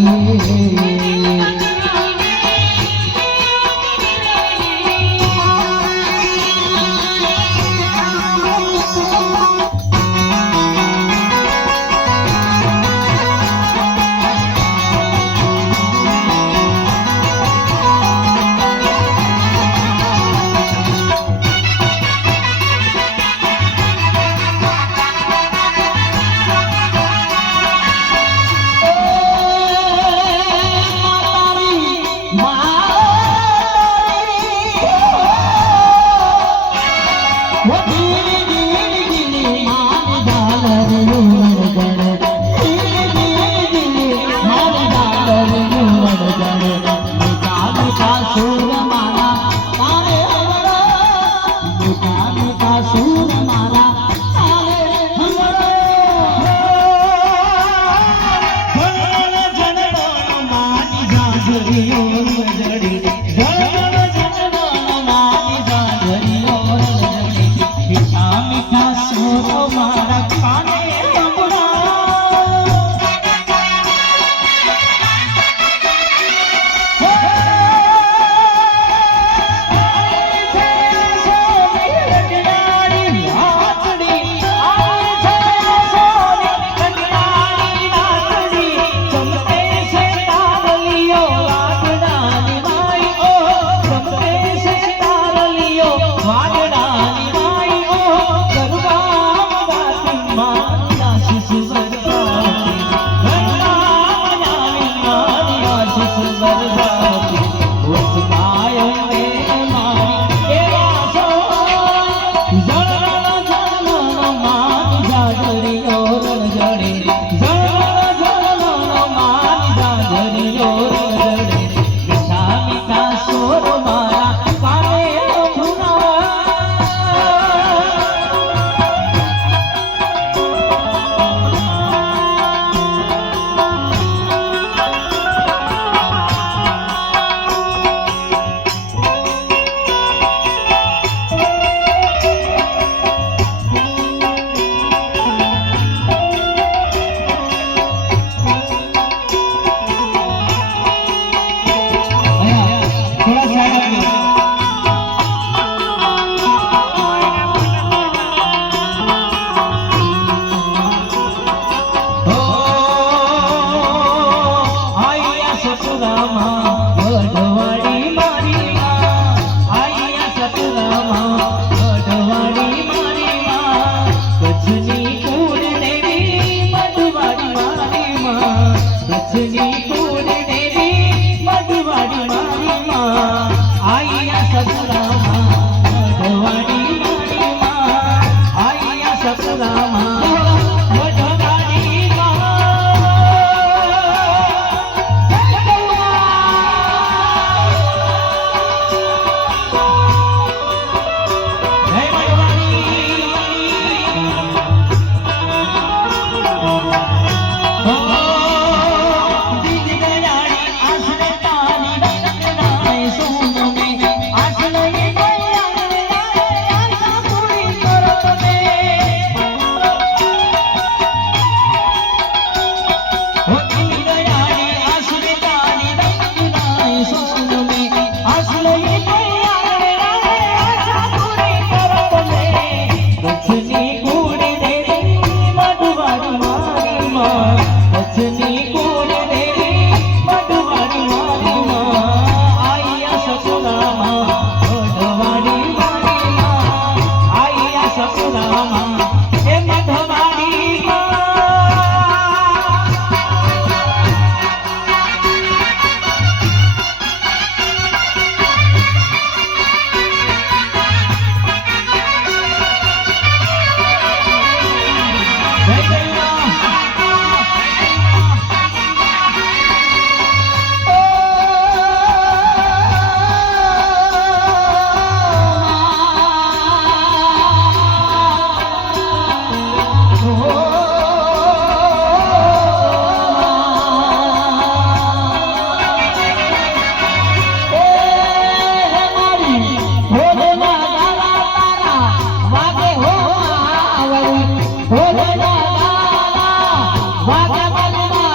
Mm-hmm.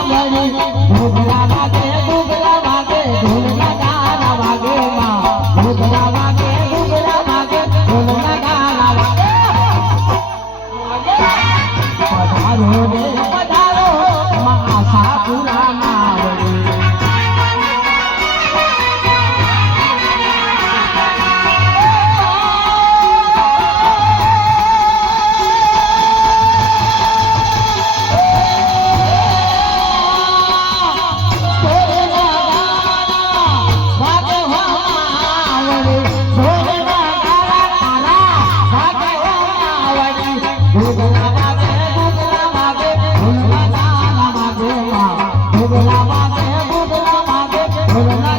ભોગવા લાગે Bye-bye.